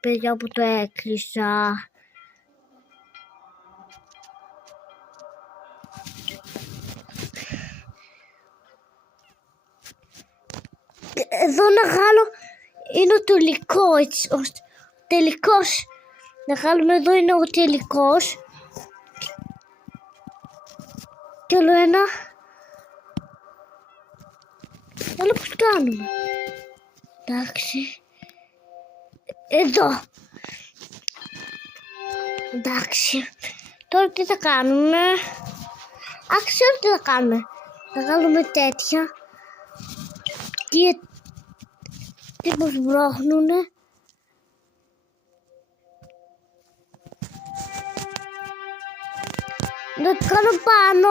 Παιδιά που το έκλεισα. Εδώ μεγάλο είναι ο τελικός. Ο τελικός. Μεγάλο εδώ είναι ο τελικός. Και όλο ένα. Άλλο πώς κάνουμε. Εντάξει. Εδώ. Εντάξει. Τώρα τι θα κάνουμε. Ξέρω τι θα κάνουμε. Θα κάνουμε τέτοια. Τι μας βρώχνουνε. Να το κάνω πάνω.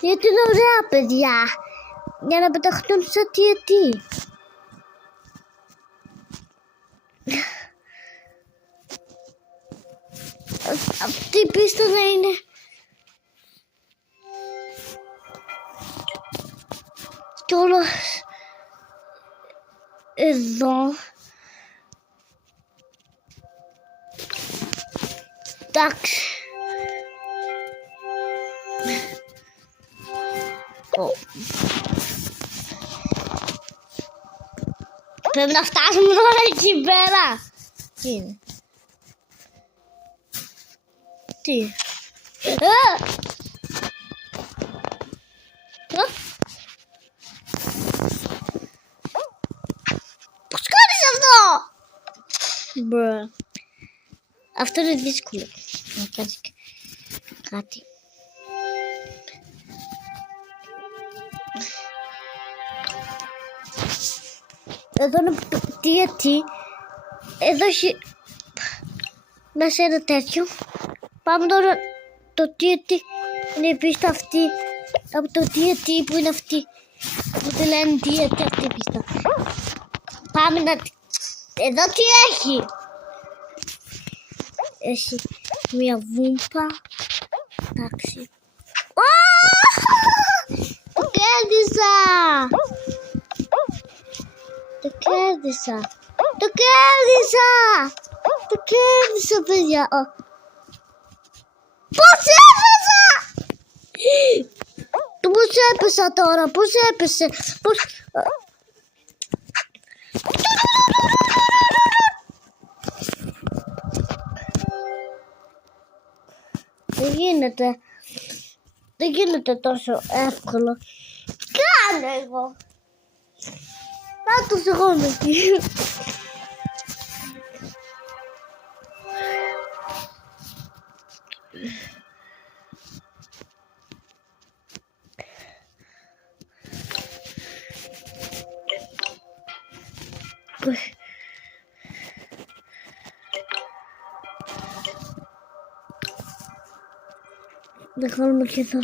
Γιατί είναι ωραία παιδιά. Για να πεταχτούν σαν τι. Αυτή η πίστα να είναι. Κι όλο εδώ. Εντάξει. Πρέπει να φτάσουμε τώρα εκεί πέρα. Τι είναι. Τι. Πώς κάνεις αυτό. Μπρε. Αυτό είναι δύσκολο. Να κάνεις κάτι. Εδώ είναι τι. Εδώ έχει μέσα ένα τέτοιο. Πάμε τώρα το τι είναι η πίστα αυτή. Από το τι που είναι αυτή. Που τη λένε τι αυτή η πίστα. Πάμε να. Εδώ τι έχει. Έχει μια βούμπα. Εντάξει. Το κέρδισα. Το κέρδισα παιδιά. Πώς έπεσα τώρα. Πώς έπεσε. Δεν γίνεται τόσο εύκολο. Κάνε εγώ. Να το σηκώνω εκεί. Να κάνουμε και εδώ.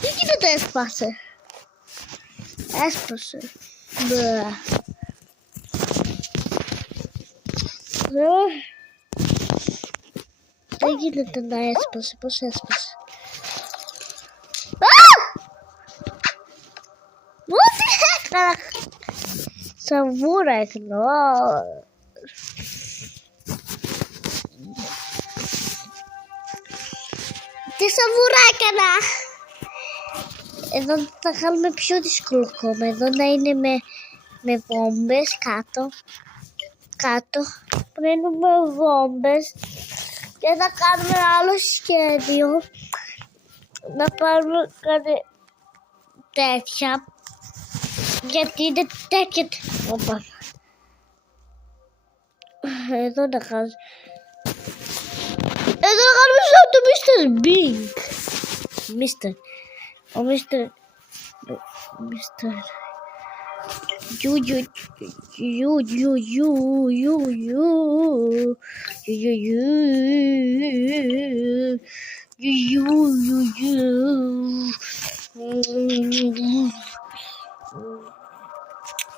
Τι γίνεται έσπασε. Μπρε. Δεν γίνεται να έσπασε. Πώς έσπασε. Σαβούρα έκανα. Τι σαβούρα έκανα. Εδώ θα κάνουμε πιο δύσκολο ακόμα. Εδώ να είναι με βόμβες κάτω. Πρίνουμε βόμβες. Και θα κάνουμε άλλο σχέδιο. Να πάρουμε κάτι τέτοια. Γιατί είναι τέτοια. Οπα. Εδώ να κάνουμε. Εδώ να κάνουμε σαν το Mr. Big. Ο Mr.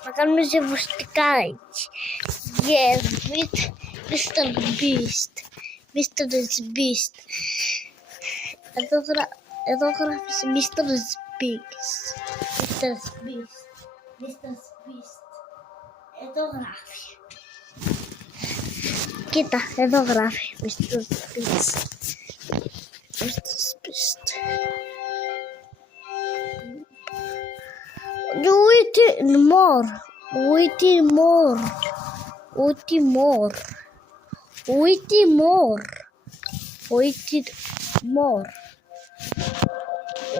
Θα κάνουμε ζευστικά έτσι. Yes, with Mr. Beast. Mr. Beast. Εδώ γράφει Mr. Beast. Mr. Beast. Mr. Beast. Εδώ γράφει. Κοίτα, εδώ γράφει Mr. Beast. Mr. Beast. Waiting more. Waiting more. Waiting more. Waiting more. Waiting more.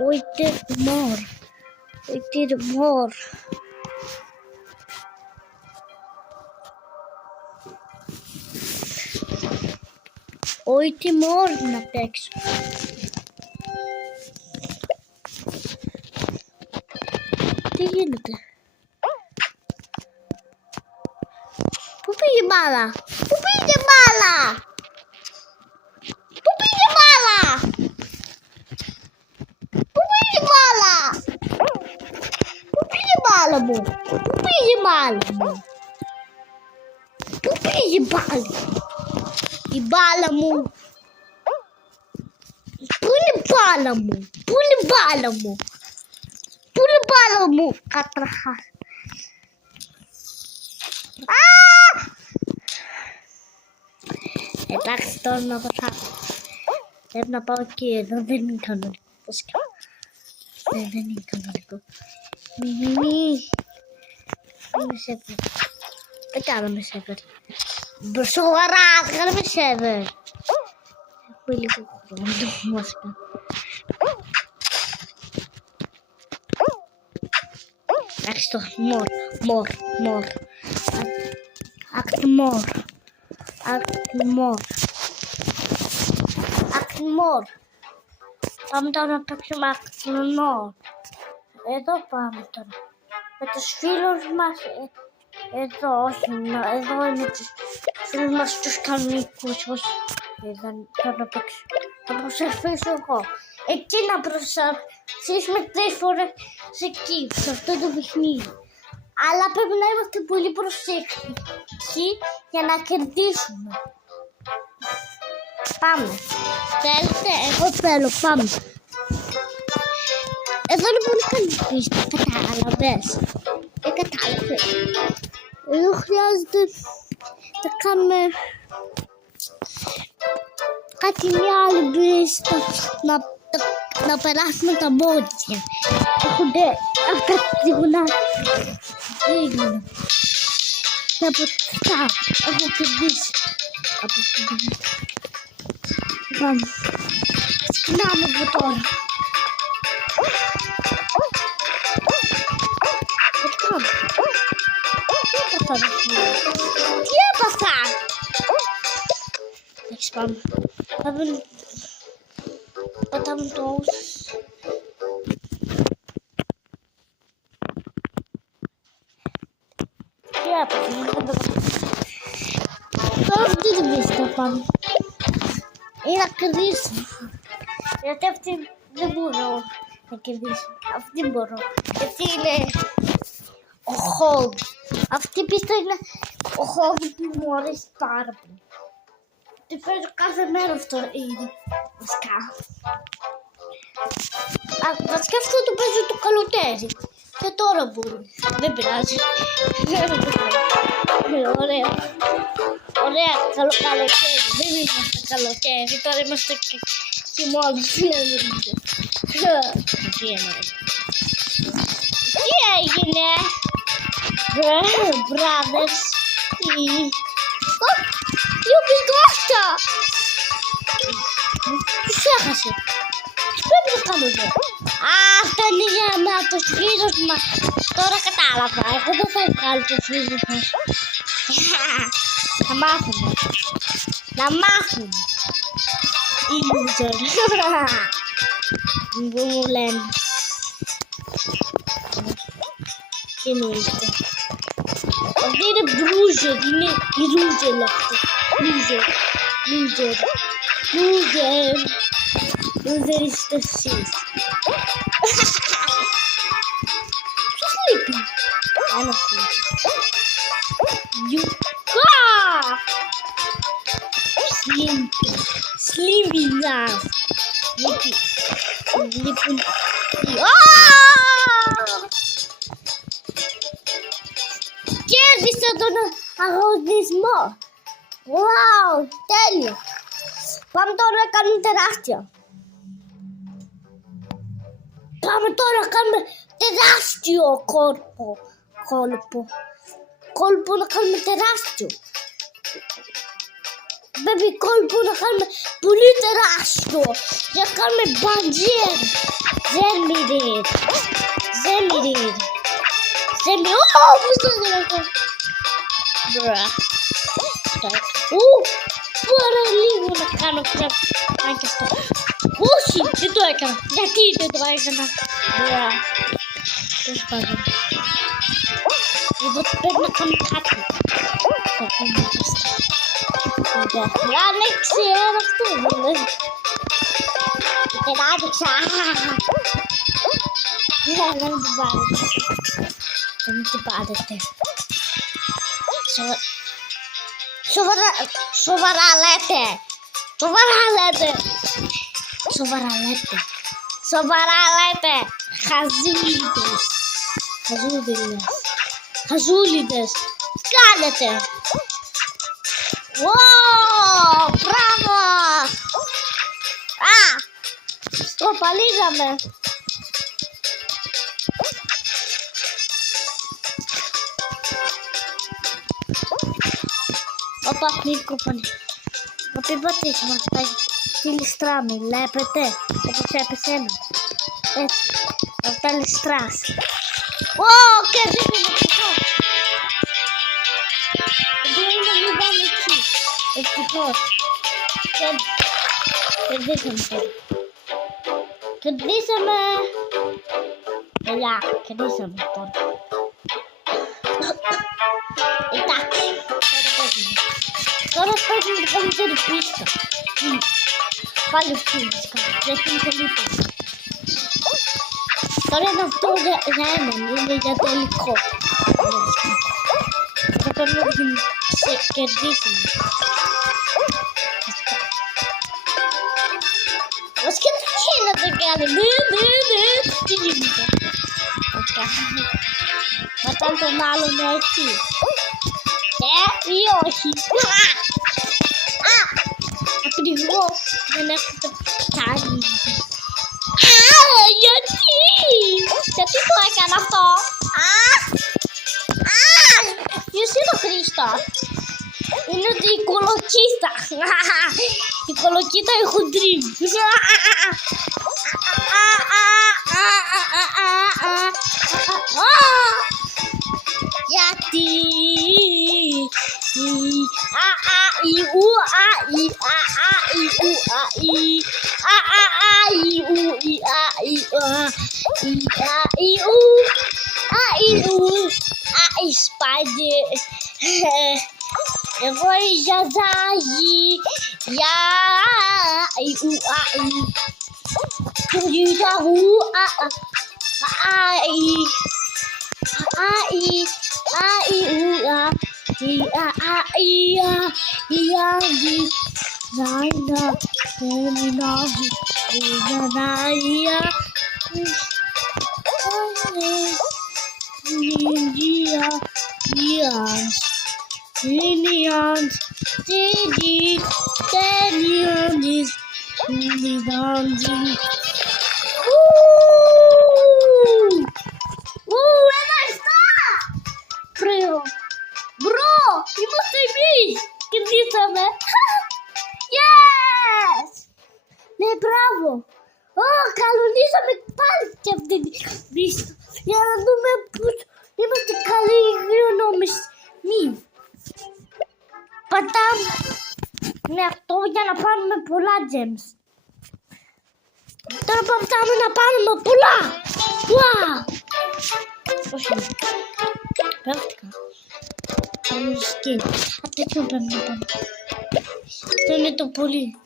Waiting more. Waiting more. Waiting more να παίξω. Τι γίνεται? Πού πήγε η μπάλα? Πού πήγε η μπάλα? Πού πήγε η μπάλα? Πού πήγε η μπάλα? Πού πήγε η μπάλα μου? Πού πήγε η μπάλα μου? Πού πήγε η μπάλα? Η μπάλα μου. Πού είναι η μπάλα μου? Πού είναι η μπάλα μου? Πού είναι η μπάλα μου? Καταρχάς. Εντάξει, τώρα να πάω. Πρέπει να πάω εκεί. Εδώ δεν είναι κανονικό. Δεν είναι κανονικό. Μη με σέβερ. Δεν κάναμε σέβερ. Σοβαρά, κάναμε σέβερ. Έχουμε λίγο χρόνο βασικά. Εντάξει, το more. Act more. Πάμε τώρα να παίξουμε act more. Εδώ πάμε τώρα. Με τους φίλους μας. Εδώ, όχι, εδώ είναι τους φίλους μας τους κανονικούς. Όχι, εδώ να παίξω. Θα προσαρφίσω εγώ. Εκεί να προσαρφίσουμε 3 φορές εκεί, σε αυτό το παιχνίδι. Αλλά πρέπει να είμαστε πολύ προσεκτικοί για να κερδίσουμε. Πάμε. Θέλετε? Εγώ θέλω. Πάμε. Εδώ είναι πολύ καλή πίστη. Κατάλαβες? Δεν κατάλαβες. Εδώ χρειάζεται να κάνουμε κάτι μια άλλη πίστη. Να περάσουμε τα μπόντια. Έχονται αυτά τη γουνάκια. Πήγαινε. Και από αυτά έχω κερδίσει. Από αυτή τη γουνάκια. Πάμε. Ξεκινάμε από τώρα. Τι έπαθα? Εντάξει, πάμε. Πατάμε το ους. Τι έπαθα? Τώρα τι δεν βρίσκω πάμε. Είναι να κερδίσω. Γιατί αυτή δεν μπορώ να κερδίσω. Αυτή μπορώ. Γιατί είναι ο Hulk. Αυτή πίστα είναι ο Hulk που μου αρέσει πάρα πολύ. Τη παίζω κάθε μέρα αυτό ήδη. Βασικά. Βασικά αυτό το παίζω το καλοκαίρι. Και τώρα μπορώ. Δεν πειράζει. Ωραία. Ωραία, καλό καλοκαίρι. Δεν είμαστε καλοκαίρι. Τώρα είμαστε χειμώνα. Τι εννοεί? Τι έγινε? Brothers. Τι οπισγκόστα. Τους έχασε. Τι πρέπει να κάνω εδώ? Αυτό είναι για να τους φίλους μας. Τώρα κατάλαβα. Εγώ δεν θα βγάλω τους φίλους μας. Να μάθουμε. Να μάθουμε. Δεν μου λένε. Τι εννοείται? Αυτή είναι μπρούζερ. Είναι η ρούζελ αυτό. Λούζερ είστε εσείς. Ποιος λείπει? Ένας λείπει. Γιουκά! Ποιος λείπει? Limpinhas. Limpinhas. Que disse a dona Arrozismo? Uau, tenho. Vamos tocar no terráqueo. Vamos tocar no terráqueo, corpo na calma terráqueo. Baby, corpo na calma terráqueo. Já calma bandido. Zemirir. Oh, bruh. Para ligo na cara que vai que está. Oxi, tu é cara. Daqui tu vai cara. Bruh. Despaga. Eu vou te pegar na cama cata. Alex, era tudo, né? Alex, não vai. Muito bad até. Sovaralete. Razulides. Cálate. Uou, bravo. Opa, liga-me. Opa, mikrofon. Opa, batis, mas vai ilustrar-me, lepete, é pequeno. É ilustrar. Oh, que dizer? Ainda me dá aqui. Este posto. Que diz-me? Olha, que diz-me? E tá aqui. Agora faz um comitê de pista. Olha os filhos, cara. Já tem comitê. Agora não estou já, mano. Ele já tem helicóptero. Agora não sei o que disse. Mas que tinha na cara? Mas tanto malo não é aqui. Yoshi. Acabou. Mana cari. Yoshi. Jadi tu akan apa? Yoshi no Cristo. Ini di ecologista. Ecologista é Rodrigo. Jadi. Spider. Eu vou já sair. Bro, you must be me. Can you tell me? Yes! Ne bravo! Oh, calunisa me palce de visto. Я думаю, не можете калигрономи ми. Потом не то я напомню пула Джеймс. То потом напомню пула. Вау! Слушай. Правда? Скин. А ты что там не там? Ты не то пули.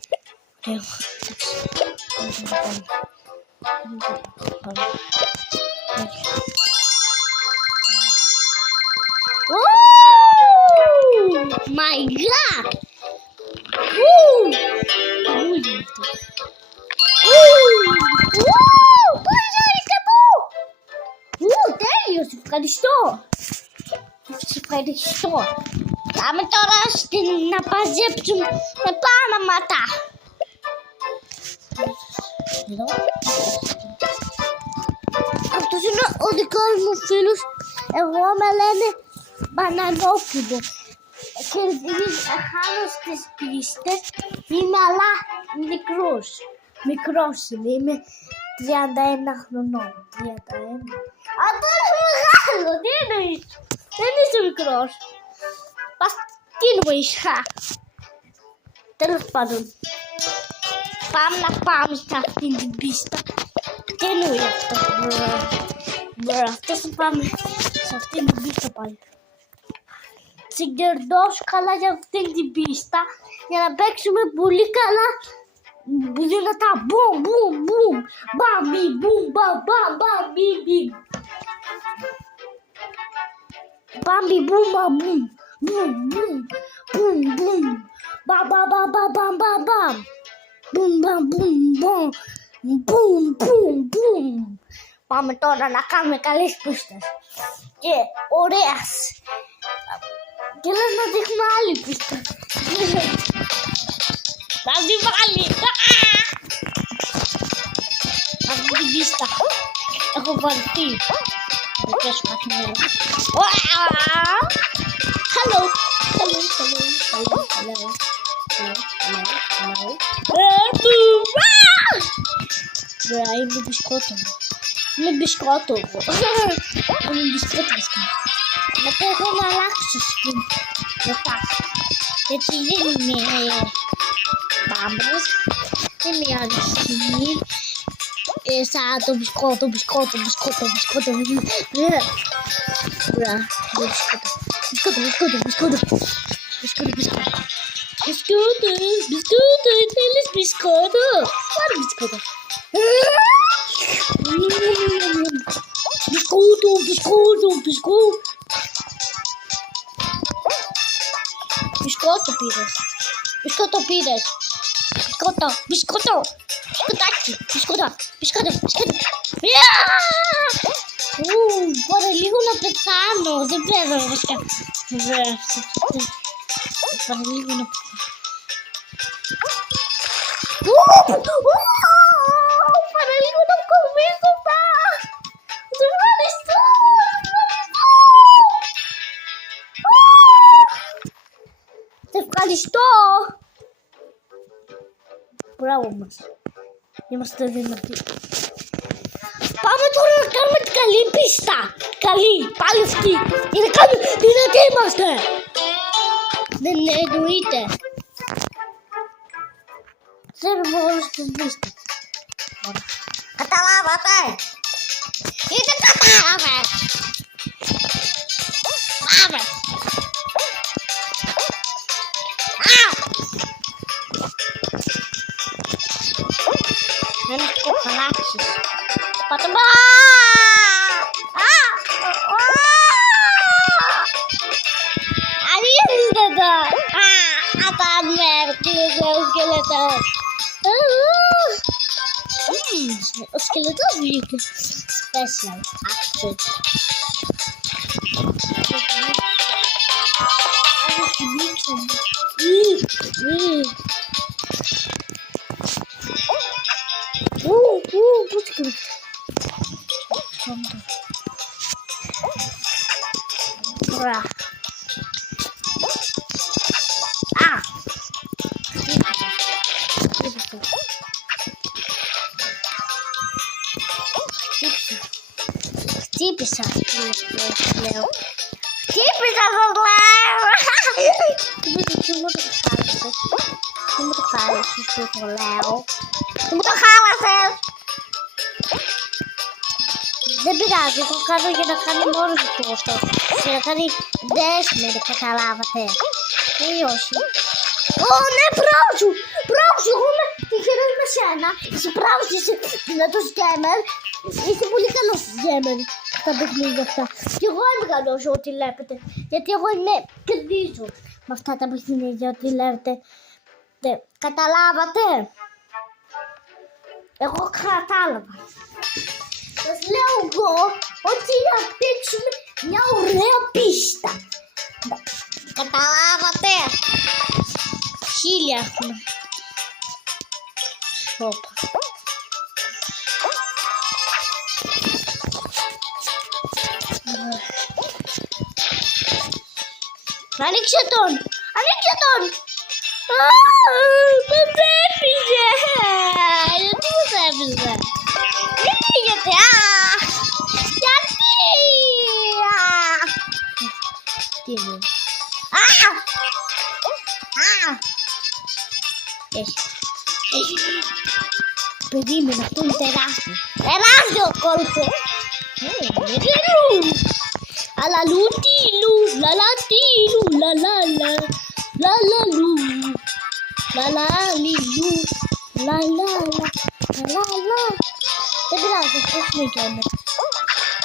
Oh my God! ευχαριστώ. Πάμε τώρα να παζέψουμε με πράγματα. Αυτός είναι ο δικός μου φίλος. Εγώ με λένε Μπανανόπουλο. Και χάνω στις πίστες. Είμαι αλλά μικρός. Μικρός είμαι 31 χρονών. 31. Α, τώρα μεγάλο. Τι εννοείς? Δεν είσαι μικρός. Τι εννοείς? Τέλος πάντων. Πάμε να πάμε σε αυτήν την πίστα. Τι εννοεί αυτό? Αυτός θα πάμε σε αυτήν την πίστα πάλι. Συγκερδώσω καλά για αυτήν την πίστα για να παίξουμε πολύ καλά δυνατά. Μπουμ, μπουμ, μπουμ. Μπαμ, μπουμ, μπαμ, μπαμ, μπαμ, μπιμ. Μπαμ, μπουμ, μπαμ, μπουμ. Μπουμ, μπουμ, μπουμ, μπουμ. Μπαμ, μπαμ, μπαμ, μπαμ, μπαμ, μπαμ. Μπουμ, μπαμ, μπουμ, μπουμ. Μπουμ, μπουμ, μπουμ. Πάμε τώρα να κάνουμε καλές πίστες. Και ωραίες. Και λες να δείχνουμε άλλη πίστα. Θα τη βάλει. Αυτή την πίστα. Έχω βαρθεί. Δεν πέσω μαθημένο. Hello. Hello, hello, hello, hello. Μπρά, είμαι μπισκότο. Είμαι μπισκότο. Είμαι μπισκότο. Μετά έχω να αλλάξω skin. Μετά. Γιατί δεν είμαι μπάμπρος. Δεν είναι άλλη skin. Σαν το μπισκότο. Μπρά, μπισκότο. Μπισκότο, θέλεις μπισκότο? Πάρε μπισκότο. Μπισκότο πήρες. Μπισκοτάκι. Μπισκότο. Πάρε λίγο να πεθάνω. Δεν παίζω βασικά. Πάρε λίγο να πεθάνω. Πάρε λίγο να κομίσω τα. Σε ευχαριστώ. Σε ευχαριστώ. Μπράβο μας. Είμαστε δυνατοί. Πάμε τώρα να κάνουμε την καλή πίστα. Καλή, πάλι αυτή. Είναι καλή, δυνατοί είμαστε. Δεν εννοείται. Ξέρουμε όλες τις πίστες. Καταλάβατε. Είτε κατάλαβε. Πάμε. Δεν έχω χαλάξεις. Πάτε μπα! Αλήθεια εδώ! Ατανέρτης ο σκελετός! Ο σκελετός βγήκε special outfit. Μπρά. Χτύπησα, λέω. Χτύπησα, Τι μου το χάλασες που το λέω. Τι μου το χάλασες. Δεν πειράζει, εγώ κάνω για να κάνει μόνος του αυτό. Για να κάνει δέσμενο, καταλάβατε. Τελειώσει. Ναι, μπράβο! Μπράβο, εγώ είμαι τυχερός με σένα. Είσαι μπράβο, είσαι δυνατός γκέμερ. Είσαι πολύ καλός γκέμερ στα παιχνίδια αυτά. Και εγώ είμαι καλός ό,τι βλέπετε. Γιατί εγώ κερδίζω με αυτά τα παιχνίδια ό,τι βλέπετε. Καταλάβατε. Εγώ κατάλαβα. Σας λέω εγώ ότι να παίξουμε μια ωραία πίστα. Καταλάβατε. 1000 έχουμε. Όπα. Ανοίξε τον! Ανοίξε τον! Μας έφυγε! Γιατί μας έφυγε? Δεν πήγεται! Γιατί! Τι είναι? Περίμενα, αυτό είναι τεράστιο. Τεράστιο κόλπο! Αλαλουτίλου, λαλατίλου, λαλάλα, λαλαλού, λαλαλιλού, λαλάλα, λαλάλα. Δεν πειράζει, αυτό συνεχίζουμε.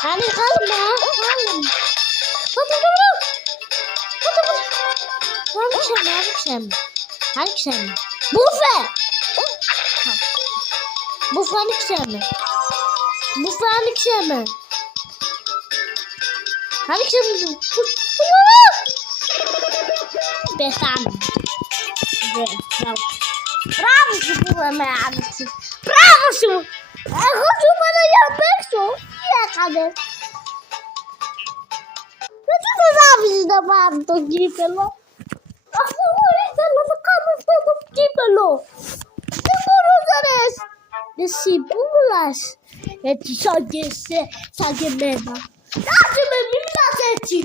Κάνε χάλμα, χάλμα. Πάτε βρω. Άνοιξε με. Άνοιξε με. Μπούφε! Μπούφε, άνοιξε με. Μπούφε, άνοιξε με. Άνοιξε μου. Πεθάνω. Μπράβο σου που με άνοιξε. Μπράβο σου. Εγώ σου είπα για απ' έξω. Τι έκανες? Γιατί δεν άφησες να πάρει το κύπελο? Αφού εγώ ήθελα να κάνω αυτό το κύπελο. Δεν μπορούσες. Εσύ πού μιλάς? Έτσι σαν και εμένα. Άσε με, μην μιλάς έτσι.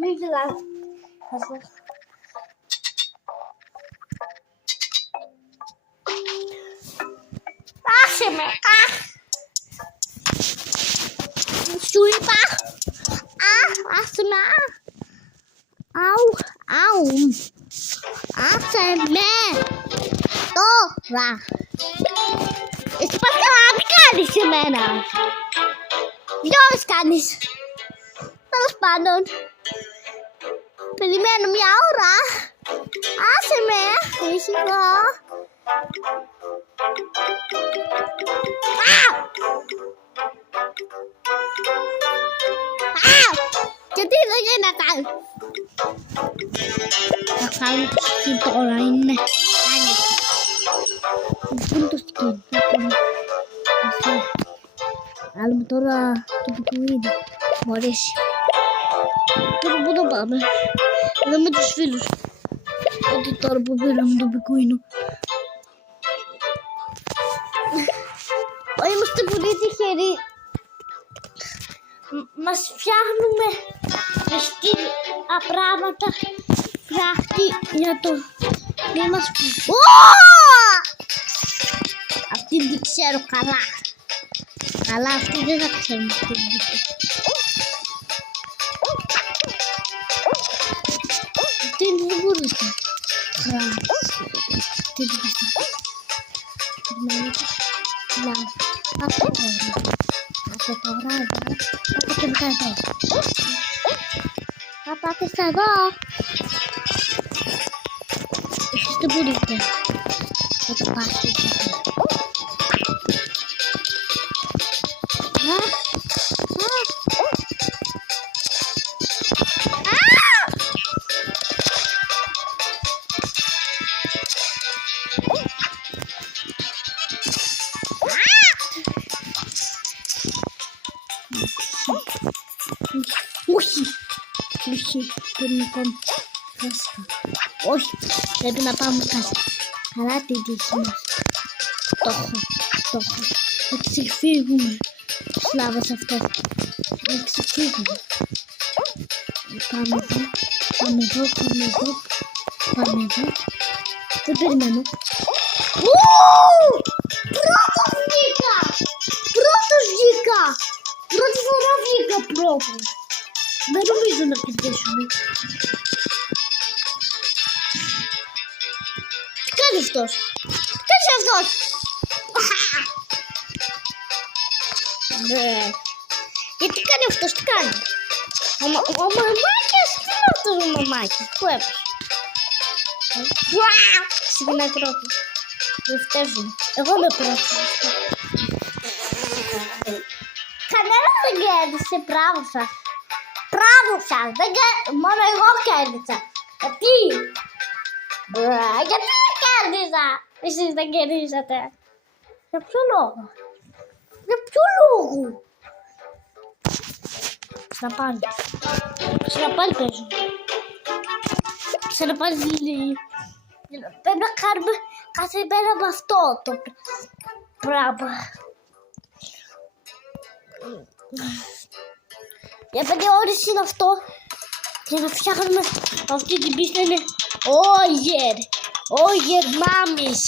Μην μιλάς. Άσε με. Σου είπα. Άσε με. Αου. Άσε με. Τώρα. Εσύ πας καλά, τι κάνεις σε μένα? Δυο κάνεις. Τέλος πάντων. Περιμένω μια ώρα. Άσε με. Ήσυχα. Γιατί δεν γίνεται? Θα κάνουμε το skin τώρα, είναι. Πού είναι το skin? Άλλουμε τώρα το πικουίνι. Μου αρέσει. Τώρα πού το πάμε? Εδώ με τους φίλους. Ότι τώρα που πήραμε το πικουίνο. Είμαστε πολύ τυχεροί. Μας φτιάχνουμε πράγματα. Φράχτη για το μη μας πει. Αυτή την ξέρω καλά. Αλλά αυτή δεν θα ξέρουμε αυτή την ξέρω. Αυτή δεν μπορούσα. Τι δεν μπορούσα. Αυτό τώρα. Αυτό τώρα εδώ. Αυτό και μετά εδώ. Θα πάτε εδώ. Εσείς δεν μπορείτε. Θα το πάσετε εδώ. Όχι, πρέπει να πάμε φάσκα. Όχι, πρέπει να πάμε φάσκα. Καλά την τύχη μας. Το έχω. Θα ξεφύγουμε. Τις λάβες αυτές. Θα ξεφύγουμε. Πάμε εδώ. Δεν περιμένω. Πρώτος βγήκα. Πρώτη φορά βγήκα πρώτος. Δεν νομίζω να κερδίσουμε. Τι κάνει αυτός? Ναι. Γιατί κάνει αυτός, τι κάνει? Ο μαμάκης, τι είναι αυτός ο μαμάκης? Πού έπαιξε? Ξεκινάει πρώτος. Δεν φταίζουν. Εγώ είμαι πρώτος. Κανένας δεν κέρδισε, μπράβο σας. Μπράβο σας. Μόνο εγώ κέρδισα. Γιατί δεν κέρδισα. Εσείς δεν κερδίσατε. Για ποιο λόγο. Για ποιο λόγο. Ξαναπάλι παίζω. Ξαναπάλι λέει. Πρέπει να κάνουμε κάθε μέρα με αυτό το πράγμα. Για 5 ώρες είναι αυτό. Και να φτιάχνουμε αυτή την πίστα είναι Όγερ Μάμις.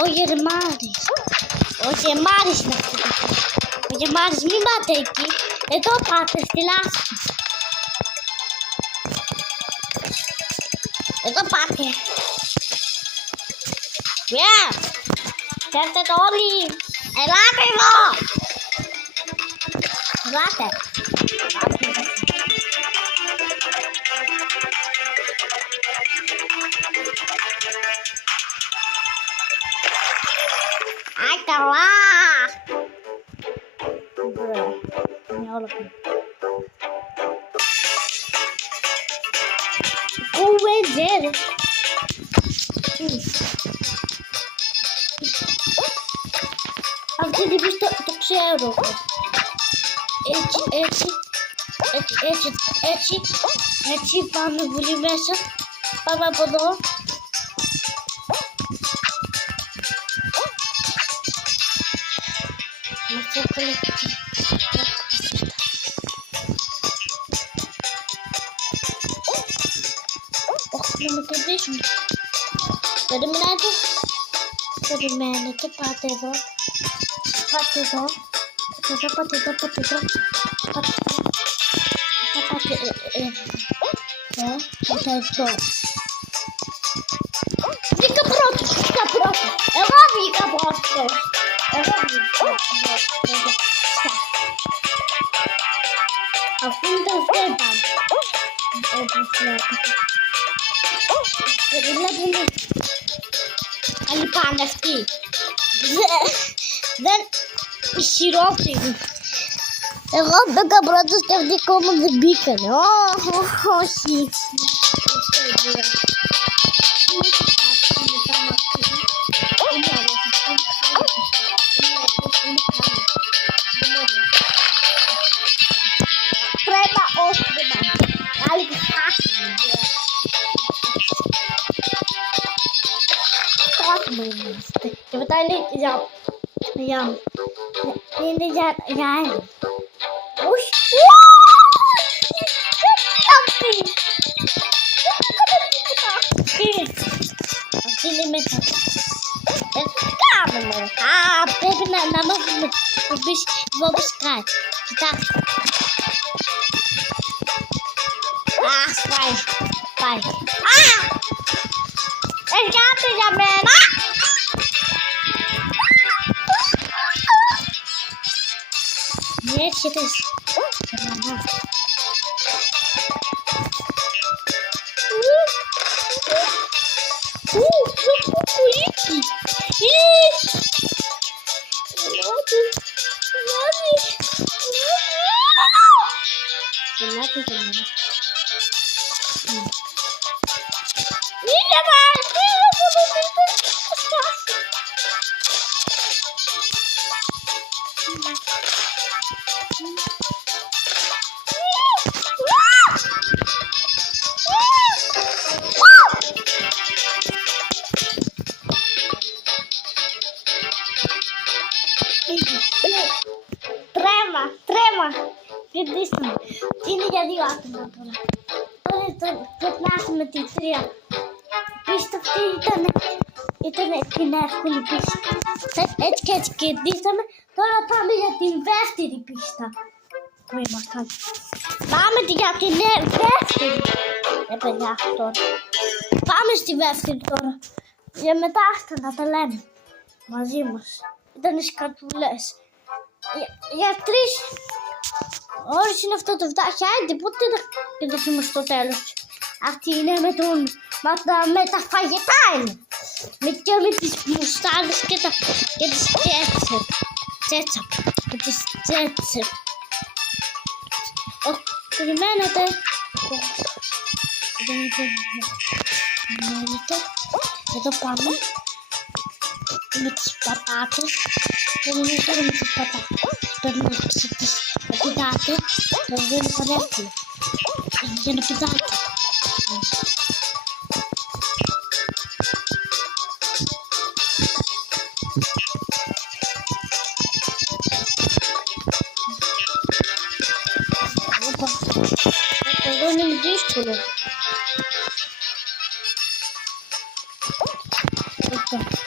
Όγερ Μάρις. Όγερ Μάρις είναι αυτό. Όγερ Μάρις, μην πάτε εκεί. Εδώ πάτε στη λάσπη. Εδώ πάτε. Φέρτε το όλοι. Ελάτε εδώ. Ελάτε. Ai, καλά. Είναι όλο αυτό. Αυτή την πίστα το ξέρω. Έτσι πάμε πολύ μέσα. Πάμε από εδώ. Μας έφερε εκεί. Όχι, να με κερδίσουν. Περιμένετε, πάτε εδώ. Πάτε εδώ. Πάτε εδώ. Βγήκα πρώτος. Εγώ βγήκα πρώτος. Αυτό είναι το στέμπαν. Όπως βλέπετε. Βλέπουμε. Άλλοι πάνε αυτοί. Δεν χειρόφυγοι. Εγώ μπήκα πρώτος και αυτοί ακόμα δεν μπήκανε. Όχι. Πρέπει όχι δεν πάμε. Άλλοι που χάσουν. Χάσουμε είμαστε. Και μετά είναι για ένα. Όχι. Αυτή είναι μέσα. Δεν κάνουμε. Πρέπει να μάθουμε να πεις βόμπες κάτι. Κοιτάξτε. Πάει. Έρχεται για μένα. Ναι, έρχετες. Τρέμα. Κερδίσαμε. Είναι για 2 άτομα τώρα. Τώρα περνάσαμε την 3. Πίστα αυτή ήταν την εύκολη πίστα. Έτσι και έτσι κερδίσαμε. Τώρα πάμε για την δεύτερη πίστα. Πού ήμασταν. Πάμε για την δεύτερη. Παιδιά τώρα. Πάμε στη δεύτερη τώρα. Για μετά να τα λέμε μαζί μας. Ήταν σκατουλές. Για 3 ώρες είναι αυτό το φτάχια. Άντε πότε θα κερδίσουμε στο τέλος. Αυτή είναι με τα φαγητά είναι. Με τις μουστάρδες και τις τσέτσαπ. Και τις τσέτσαπ. Περιμένετε. Εδώ πάμε. Με τις πατάτες. Περιμένετε τώρα με τις πατάτες. Παίρνω τις πιτάτε. Το δίνω παρεύκολο. Για να πιτάτε. Εδώ είναι δύσκολο.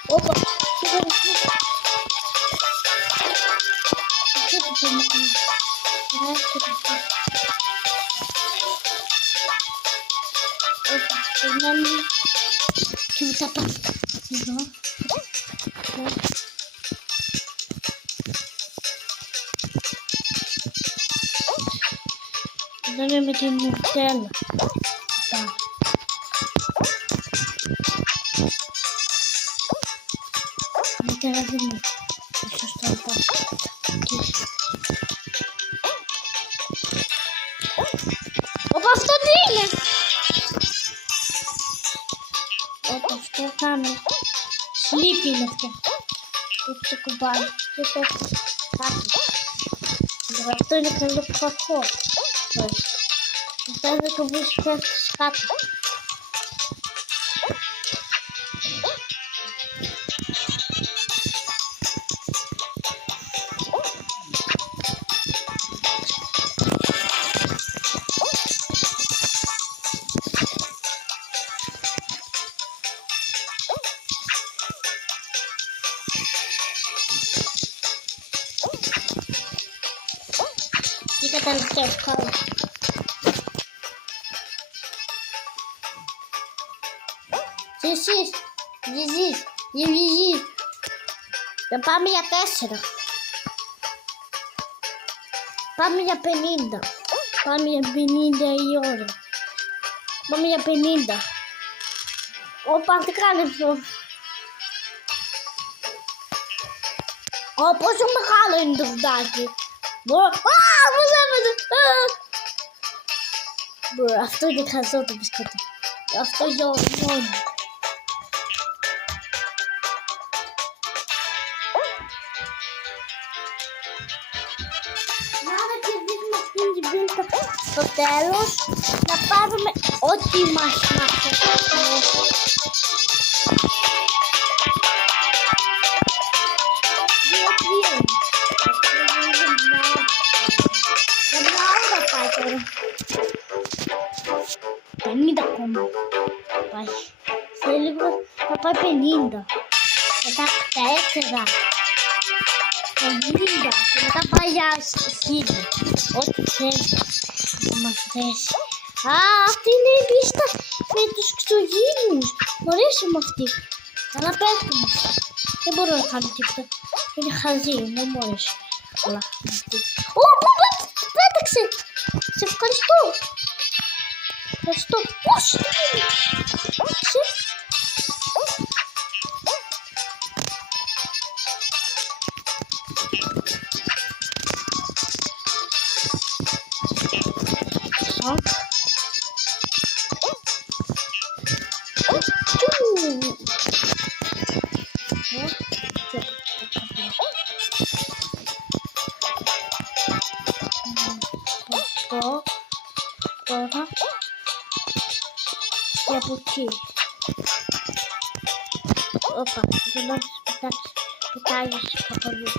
Όπα. Και μετά πάμε εδώ. Εδώ είναι με την μουρτέλα. Μετά να δούμε. Σωστά υπάρχει. Όπα, αυτό τι είναι? Όπα, αυτό κάνω. Sleep είναι αυτό. Το κουμπάρι. Και το κάτω. Αυτό είναι καλό κακό. Αυτό είναι το βρίσκει κάτω. Και καταληκτές κόλλα. Εσείς, θα πάμε για 4. Πάμε για 50. Πάμε για 50 η ώρα. Πάμε για 50. Όπα, τι κάνει αυτό? Πόσο μεγάλο είναι το βδάκι. Μπορώ... Πώς έπαιζε! Αυτό είναι χαζό το μπισκότο. Αυτό γιώνει. Να κερδίσουμε αυτήν την πίτα στο τέλος. Να πάρουμε ό,τι μας μάθει. Ακόμα πάει. Σε λίγο θα πάει 50. Μετά 4. 50. Και μετά πάει για 1000. Ό,τι θέλει να μας δέσει. Αυτή είναι η πίστα με τους ξωτζίνους. Μ' αρέσει με αυτή. Αλλά πέφτουμε. Δεν μπορώ να κάνω τίποτα. Είναι χαζή. Δεν μου αρέσει. Αλλά αυτή. Πέταξε. Σε ευχαριστώ. Ευχαριστώ. Πώς είναι. Τώρα και από εκεί. Όπα, δεν μπορείς να πετάγεις από αλλού.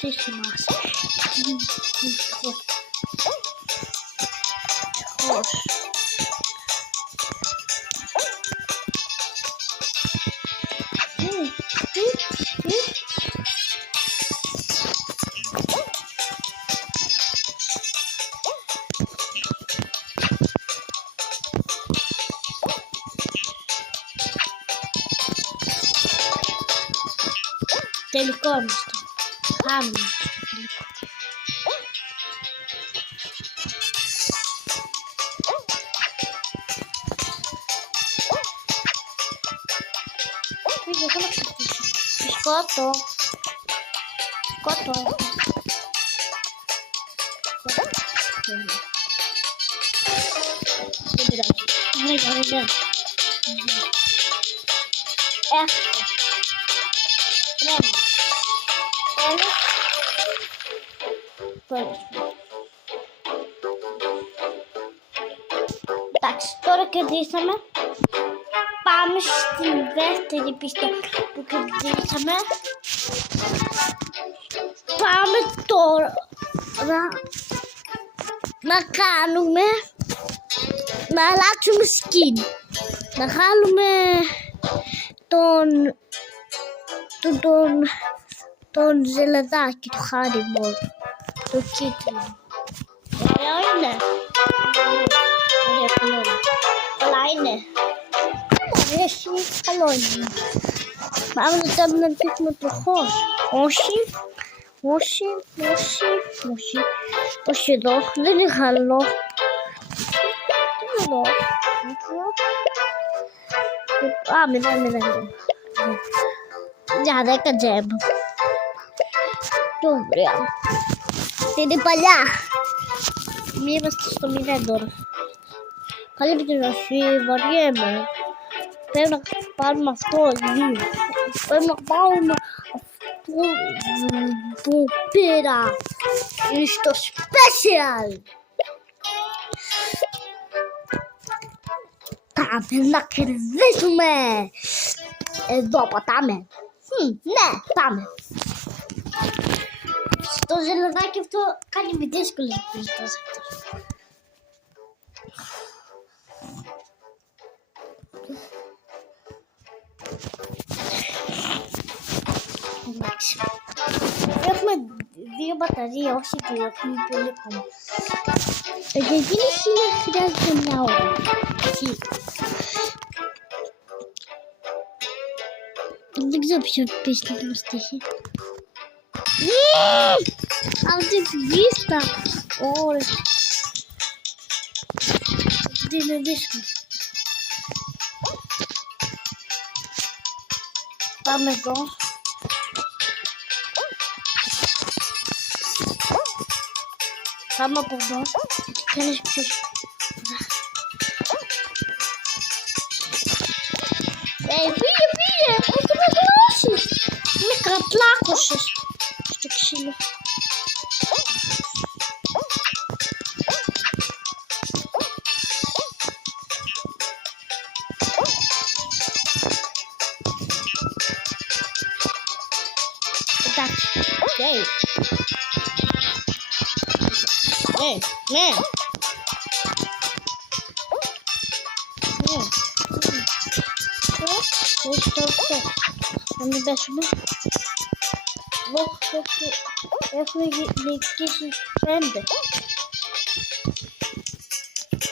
Μπροστά μας. Τελικό είμαστε. Χάμε. Biscotto. Vedrai. Εντάξει, τώρα κερδίσαμε. Πάμε στην δεύτερη πίστα που κερδίσαμε. Πάμε τώρα να αλλάξουμε skin. Να βγάλουμε τον ζελεδάκι, το Χάριμορ, το κίτρινο. Ωραίο είναι. Καλά είναι. Μου αρέσει, καλό είναι. Πάμε να αρχίσουμε προχώς. Όχι εδώ, δεν είναι καλό. Εδώ. Μηδέν. Για 10 τζέμ. Ωραία. Είναι παλιά. Μη είμαστε στο 0 τώρα. Καλή επιτροπή, βαριέμαι. Πρέπει να πάρουμε αυτό λίγο. Πρέπει να πάρουμε αυτό που πήρα. Είναι στο special. Πάμε να κερδίσουμε. Εδώ πατάμε. Ναι, πάμε. Στο ζελεδάκι αυτό κάνει με δύσκολες πίστες. Εντάξει. Έχουμε 2 μπαταρία, όχι 2, έχουμε πολύ ακόμα. Για εκείνη χρειάζεται μια ώρα. Δεν ξέρω ποιο πίστη θα μας τύχει. Αυτή την πίστα. Ωραία. Αυτή είναι δύσκολη. Πάμε εδώ. Πάμε από εδώ. Κάνεις πιο... Πήγε! Όχι με δώσεις! Με κατλάκωσες στο ξύλο. Εντάξει, ναι. Να μην πέσουμε. Έχουμε διεκδικήσει 5.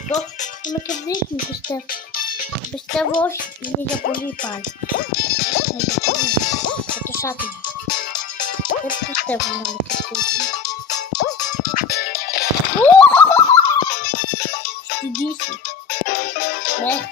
Εδώ θα με κερδίσουμε, πιστεύω. Πιστεύω όχι, είναι για πολύ πάλι. Θα το σάτουμε. Δεν πιστεύω να με κερδίσουμε. Στην δύση. Ναι.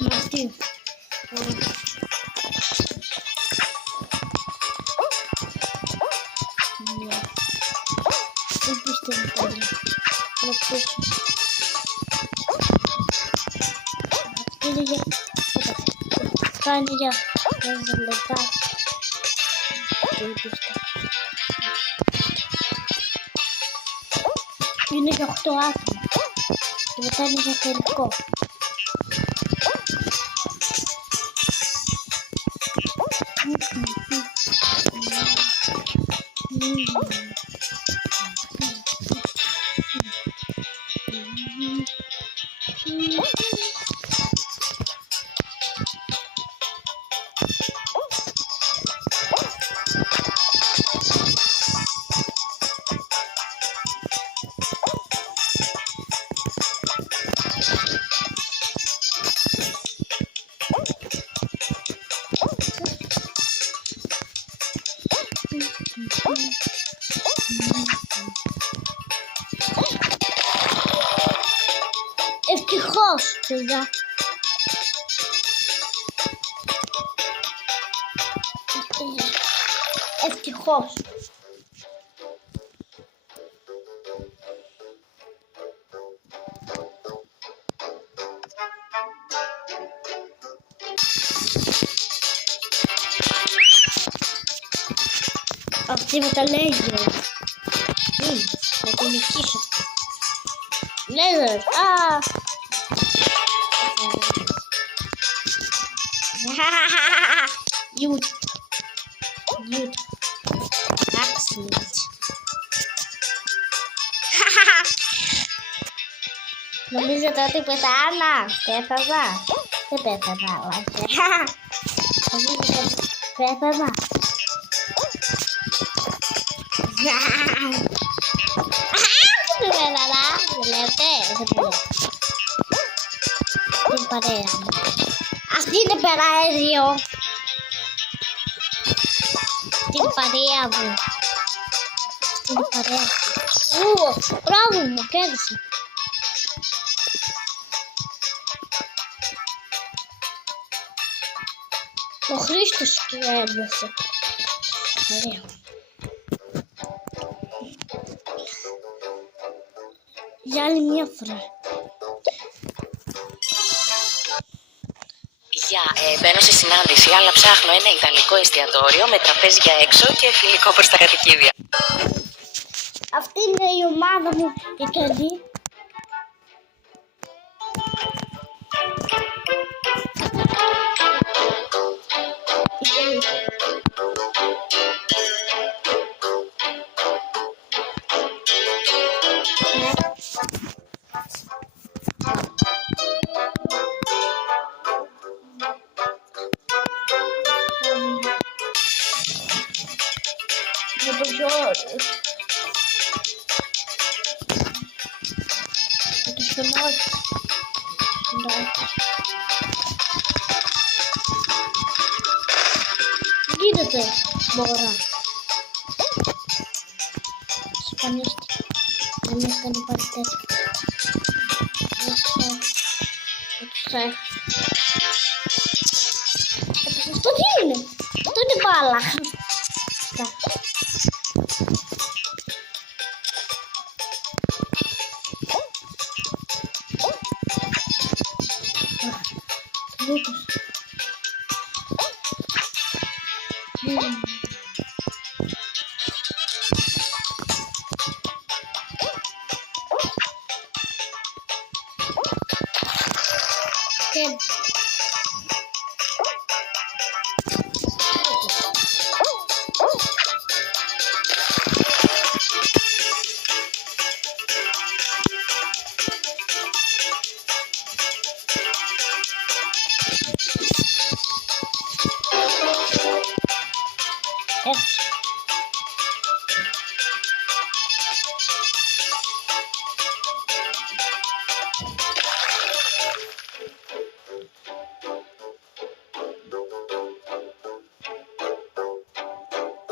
Μαστί. Δεν πιστεύω πολύ. Να πούσω. Αυτή είναι για... Αυτά είναι για 10 λεπτά. Δεν πιστεύω. Είναι για 8 άτομα. Και μετά είναι για τελικό. Σιγά. Ευτυχώς. Αυτή με τα λέιζερ. Να την νικήσω. Λέιζερ. Γιούτ. Excellent. Νομίζετε ότι πεθάνα. Πέθανα. Δεν πέθανα. Νομίζετε ότι πέθανα. Δεν πέθανα. Βλέπετε. Την παρέα μου. Αυτή είναι περαέριο. Την παρέα μου. Την παρέα μου. Μπράβο μου, κέρδισε. Ο Χρήστος κέρδισε. Ωραία. Για άλλη μια φορά. Μπαίνω σε συνάντηση, αλλά ψάχνω ένα ιταλικό εστιατόριο με τραπέζια έξω και φιλικό προς τα κατοικίδια. Αυτή είναι η ομάδα μου, η καλή. Με το ζόρι. Με το χιονάκι. Γίνεται μωρά. Σπανίστηκε. Δεν έκανε πάλι τέτοιο. Αυτό τι είναι? Αυτό είναι μπάλα.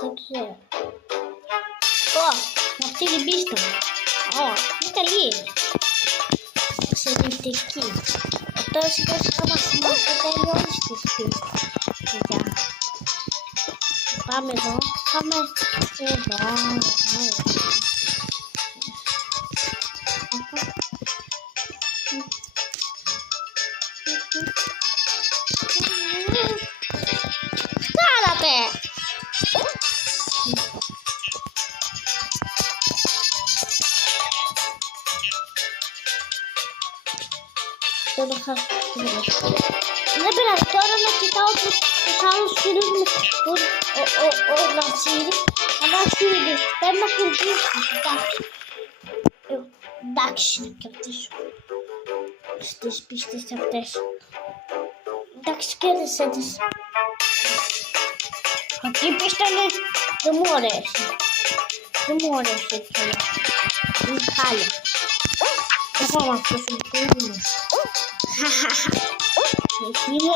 Δεν ξέρω. Με αυτή την πίστα μου. Είναι καλή. Εξαιρετική. Τώρα σιγά σιγά μας τελειώνει στις πίστες. Πάμε εδώ. Πάμε εδώ. Κάλατε! Δεν πειράζει τώρα να κοιτάω τους άλλους φίλους μου. Ο Νατσίρης. Ο Νατσίρης πρέπει να κερδίσει. Εντάξει να κερδίσω. Στις πίστες αυτές. Εντάξει κέρδισε τις. Αυτή η πίστα δεν μου αρέσει. Δεν μου αρέσει κιόλας. Είναι χάλια. Δεν θα μ' αυτός ο κίνδυνος. Είναι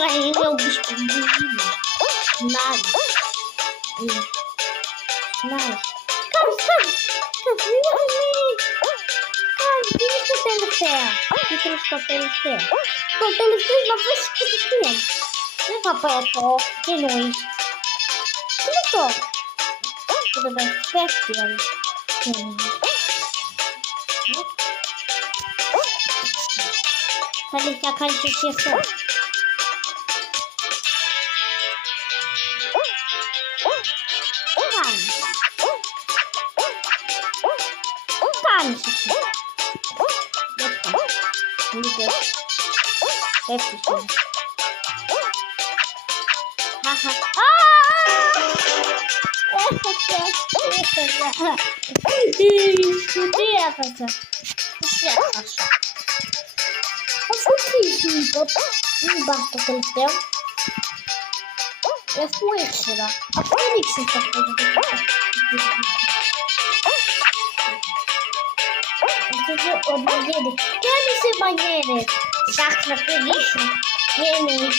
ο μπισκουμπίνος. Νάρι. Νάρι. Κάνε. Κάνε, είναι στο τέλος. τελευταία. Ήθελα στο τελευταίο. Το τελευταίο να πέσει κατευθείαν. Δεν θα πέφτω. Τι εννοείς. Τι είναι αυτό. Δεν θα πέφτει όμως. Τι εννοείς. Θα κάνεις εσύ αυτό. Κάνεις εσύ. Λίγο. Πέφτεις τώρα. Χαχα. Έχασα. Τι έχασα. Αφού τι σου είπα. Μην πας το τελευταίο. Αφού ήξερα. Αφού δεν ήξερες αυτό το τελευταίο. Αυτό ο μαγέρι. Και αν είσαι μαγέρι. Εντάξει να πηδήσω. Τι εννοείς.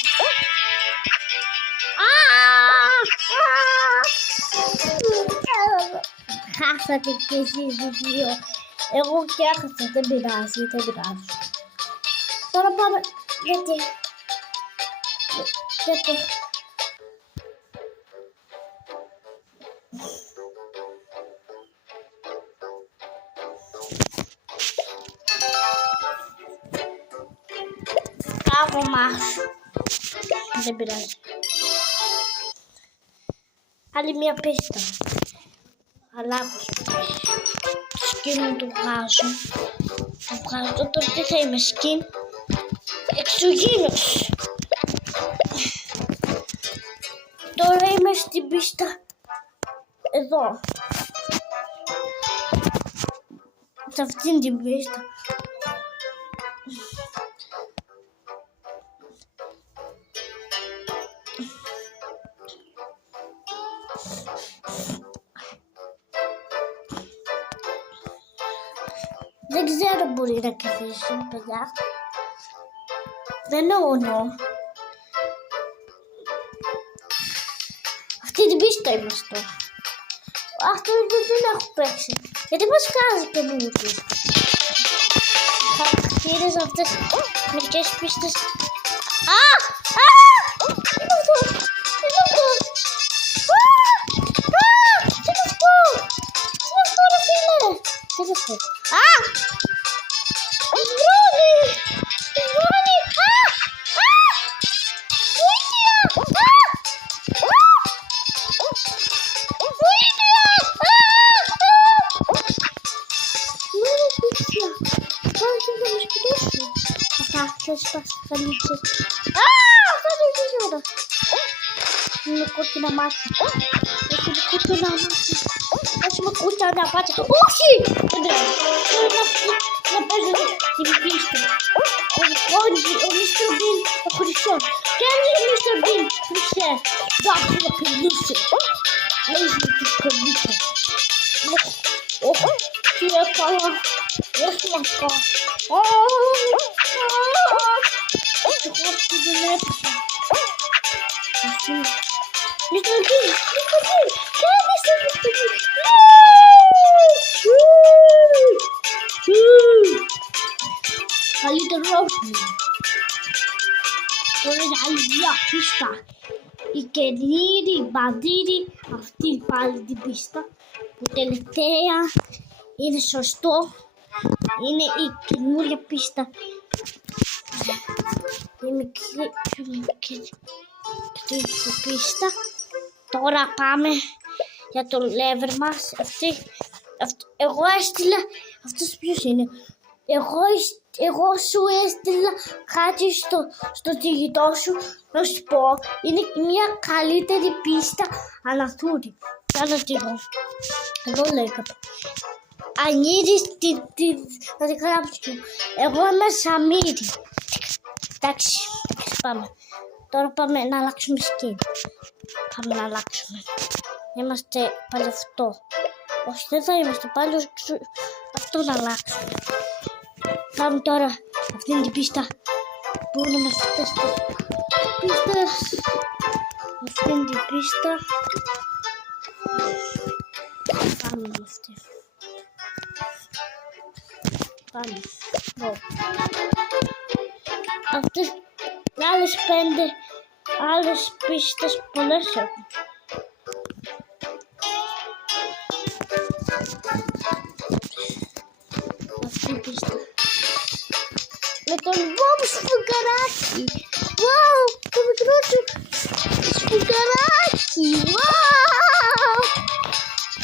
Χάσατε κι εσείς οι δύο. Εγώ και έχασα. Δεν πειράζει. Δεν πειράζει. Τώρα πάμε. Γιατί. Μπράβο μας. Δεν πειράζει. Άλλη μια πίστα. Αλλάγω το σκιν μου του βγάζω. Το βγάζω. Τώρα τι θα είμαι σκιν. Εξωγήινος. Τώρα είμαι στην πίστα. Εδώ. Σε αυτήν την πίστα. Δεν ξέρω μπορεί να κερδίσει, παιδιά. Δεν εννοώ. Αυτή την πίστα είμαστε. Αυτό δεν έχω παίξει. Γιατί μας κάνει καινούργια πίστα. Χαρακτήρες αυτές μερικές πίστες. Τι είναι αυτό. Τι είναι αυτό. Τι είναι αυτό. Τι είναι αυτό ρε φίλε. Τι είναι αυτό. Θα λείψεις. Αυτό δεν ξέρω. Είναι κόκκινα μάτια. Έχει κόκκινα μάτια. Έχει κόκκινα μάτια. Όχι! Δεν τρέχει. Να παίζουν την πίστα. Ο Μίστερ Μπιν ο χρυσός. Και αν είναι Μίστερ Μπιν χρυσέ. Βάχει να κερδίσει. Λέζει να τους κερδίσει. Τι έκανα. Όχι να κάνω. Εγώ αυτή δεν έπαιξα. Μίστερ Μπιν. Κάνε Μίστερ Μπιν. Καλύτερο όχι. Τώρα είναι άλλη μια πίστα. Η καινήρη μπαντήρη. Αυτή πάλι την πίστα. Που τελευταία είναι σωστό. Είναι η καινούρια πίστα. Η μικρή πίστα. Τώρα πάμε για το lever μας. Εγώ έστειλα. Αυτός ποιος είναι. Εγώ σου έστειλα κάτι στο κινητό σου. Να σου πω. Είναι μια καλύτερη πίστα αναθούρη. Κάνε τη δω. Εδώ λέγαμε. Ανοίγεις να την γράψω. Εγώ είμαι Σαμίρη. Εντάξει, πάμε. Τώρα πάμε να αλλάξουμε skin. Πάμε να αλλάξουμε. Είμαστε πάλι αυτό. Όχι, δεν θα είμαστε πάλι αυτό να αλλάξουμε. Πάμε τώρα αυτήν την πίστα. Πού είναι με αυτές τις πίστες. Αυτήν την πίστα. Πάμε με αυτή. Πάμε. Αυτές άλλες 5 άλλες πίστες πολλές έχουν. Αυτή η πίστα. Με τον βόμβο σφουγγαράκι. Wow, το μικρό του σφουγγαράκι. Wow.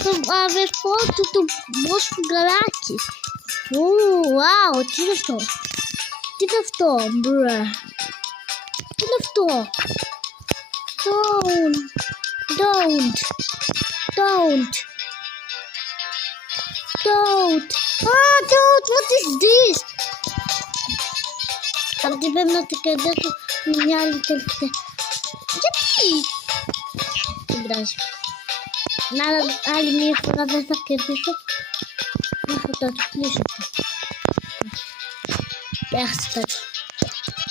Το αδερφό του το βόμβο σφουγγαράκι. Wow, τι είναι αυτό. Τι είναι αυτό, μπρε. Τι είναι αυτό. Don't. Don't, what is this? Από την πρέπει να την κερδίσω με μια άλλη τελευταία. Γιατί? Δεν πειράζει. Άλλη μία φορά δεν θα κερδίσω. Μέχρι τότε κλείσω αυτό. Έχασα τότε.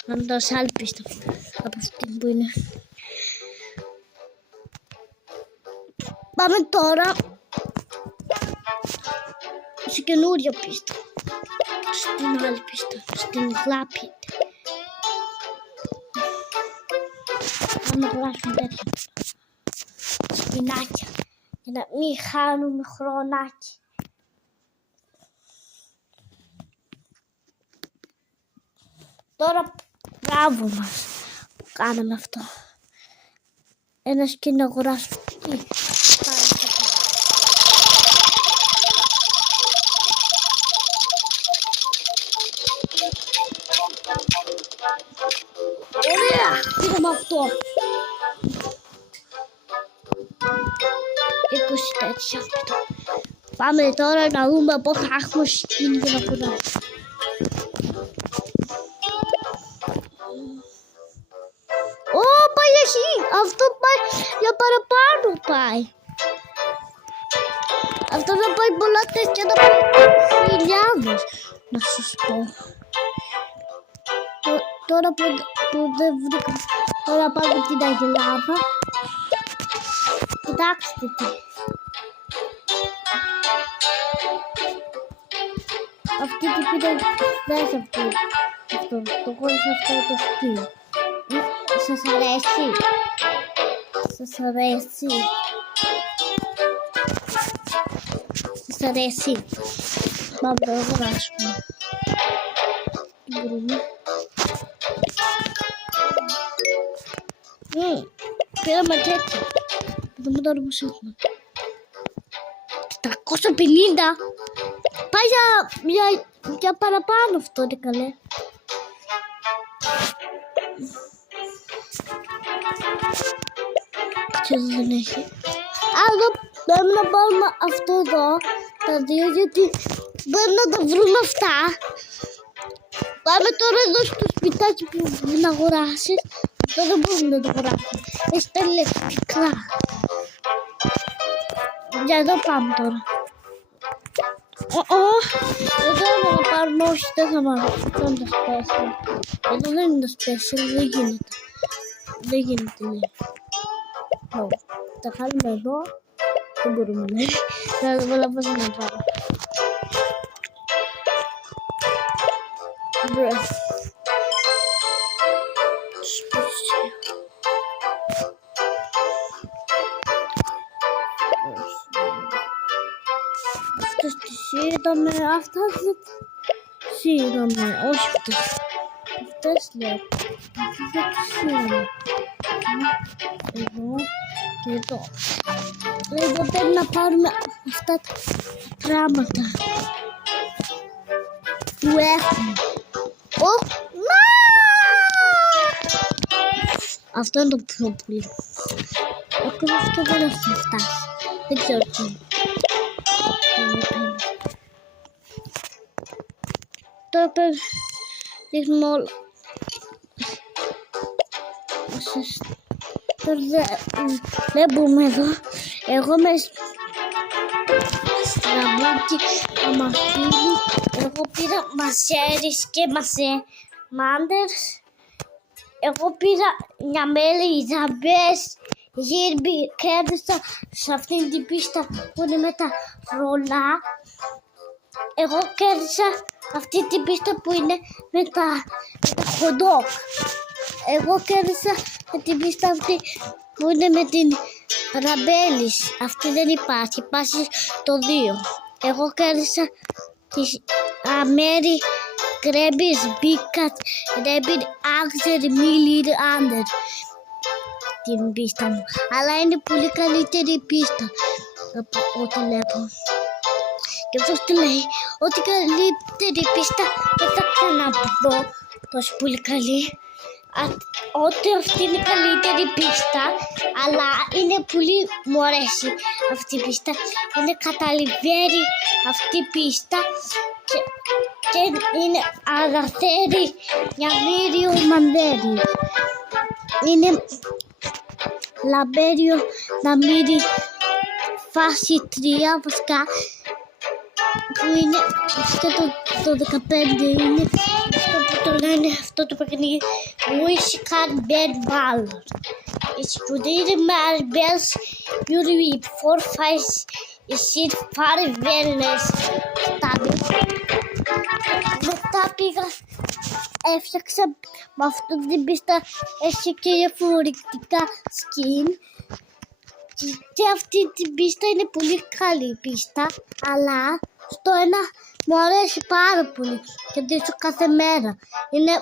Να μου δώσει άλλη πίστα από αυτή που είναι. Πάμε τώρα σε καινούρια πίστα. Στην άλλη πίστα, στην λάπη. Να αγοράσουμε τέτοια σπινάκια για να μην χάνουμε χρονάκι. Τώρα μπράβο μας που κάναμε αυτό. Ένα σκηνή να αγοράσουμε. Ωραία! Πήραμε αυτό. 20 τέτοια. Πάμε τώρα να δούμε πόσα έχουμε σκηνή για να αγοράσουμε. Πάει εκεί! Αυτό πάει για παραπάνω πάει. Αυτό θα πάει πολλά τέτοια, θα πάει χιλιάδες. Να σας πω. Τώρα που δεν βρήκα, τώρα πάμε την Αγελάδα. Κοιτάξτε τι. Αυτή την πήρα μέσα αυτή. Αυτό, το χωρίς αυτό το σκύλο. Σας αρέσει. Σας αρέσει. Σας αρέσει. Πάμε να αγοράσουμε. Τι μπορούμε. Πήραμε τέτοια. Δούμε τώρα πως έχουμε. 450. Πάει για παραπάνω αυτό, ρε καλέ. Ξέρω δεν έχει. Άλλο πρέπει να πάρουμε αυτό εδώ, τα δύο, γιατί πρέπει να τα βρούμε αυτά. Πάμε τώρα εδώ στο σπιτάκι που να αγοράσεις. Αυτό δεν μπορούμε να το αγοράσουμε. Έχει τα ηλεκτρικά. Για εδώ πάμε τώρα. Εδώ να πάρουμε, όχι δεν θα πάρουμε. Αυτό είναι το special. Εδώ δεν είναι το special, δεν γίνεται. Δεν γίνεται, ναι. Τα κάνουμε εδώ. Δεν μπορούμε, ναι. Θα το βάλω πώς να πάρω. Μπρε. Αυτές τις είδαμε, αυτά δεν τις είδαμε, όχι αυτές. Αυτές λέω, αυτές δεν τις είδαμε. Εδώ και εδώ. Εδώ πρέπει να πάρουμε αυτά τα πράγματα που έχουμε. Αυτό είναι το πιο πολύ. Ακόμα αυτό δεν έχει φτάσει. Δεν ξέρω τι είναι. Τώρα πρέπει δείχνουμε όλα. Τώρα δεν μπορούμε εδώ. Εγώ με στραμπούκι, αμαρτύρι. Εγώ πήρα μασέρις και μάντερς. Εγώ πήρα μια μέλη, ζαμπές, γύρμπι, κέρδισα σε αυτήν την πίστα που είναι με τα ρολά. Εγώ κέρδισα αυτή την πίστα που είναι με τα hot dog. Εγώ κέρδισα με την πίστα αυτή που είναι με την ραμπέλης. Αυτή δεν υπάρχει, υπάρχει το 2. Εγώ κέρδισα τις Αμέρι Κρέμπις Μπίκατ Ρέμπιν Άξερ Μίλιρ Άντερ. Την πίστα μου, αλλά είναι πολύ καλύτερη πίστα από ό,τι βλέπω. Και αυτός τι λέει, ότι καλύτερη πίστα δεν θα ξαναδώ τόσο πολύ καλή. Ότι αυτή είναι καλύτερη πίστα, αλλά είναι πολύ, μου αρέσει αυτή η πίστα. Είναι καταλαβαίνει αυτή η πίστα και είναι αγαθέρι για μύριο μανδέρι. Είναι λαμπέριο να μύρει φάση 3 βασικά, που είναι αυτό το 15, είναι αυτό που το λένε αυτό το παιχνίδι Wish Can Bed Valor. It's studied marbles beauty for five is it far wellness study. Μετά πήγα, έφτιαξα με αυτό την πίστα, έχει και διαφορετικά skin. Και αυτή την πίστα είναι πολύ καλή πίστα, αλλά στο ένα μου αρέσει πάρα πολύ και δείξω κάθε μέρα. Είναι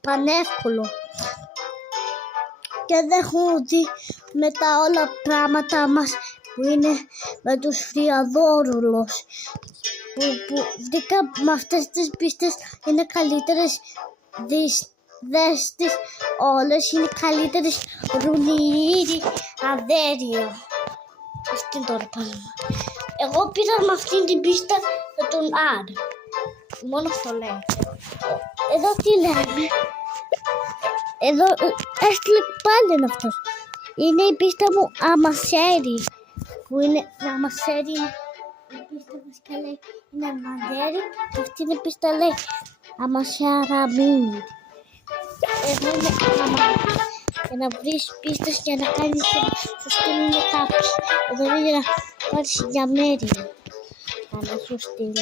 πανεύκολο και δεν έχω δει με τα όλα πράγματα μας που είναι με τους φριαδόρουλους που βρήκα με αυτές τις πίστες είναι καλύτερες. Δες τις όλες είναι καλύτερες ρουνίρι αδέριο. Αυτή τώρα πάνω. Εγώ πήρα με αυτήν την πίστα με τον Αρ. Μόνο αυτό λέει. Εδώ τι λέμε. Εδώ έστειλε πάλι είναι αυτός. Είναι η πίστα μου αμασέρι. Που είναι αμασέρι. Η πίστα μας και λέει είναι μαντέρι. Και αυτή είναι η πίστα λέει αμασαραμίνι. Εδώ είναι για να βρεις πίστες και να κάνεις σου στείλουν κάποιοι. Εδώ είναι για να πάρεις για μέρη. Να σου στείλουν.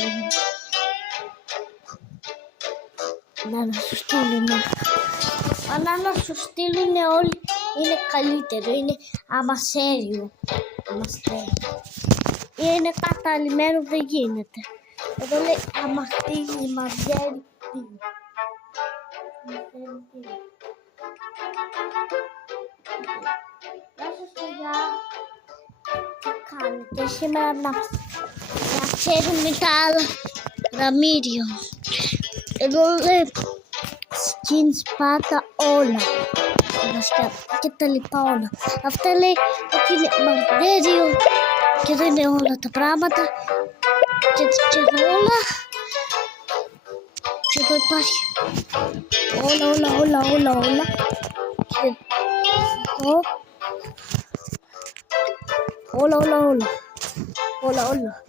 Να σου στείλουν. Αλλά να σου στείλουν όλοι είναι καλύτερο. Είναι αμασέριο. Είναι καταλημμένο, δεν γίνεται. Εδώ λέει αμαστήρι, μαντέρι. Γεια σας παιδιά. Τι κάνετε σήμερα να ξέρουμε τα άλλα γραμμύριο. Εδώ λέει skins πάτα όλα και τα λοιπά όλα. Αυτά λέει ότι είναι μαντέριο και δεν είναι όλα τα πράγματα και όλα. Και εδώ υπάρχει όλα. Και εδώ όλα.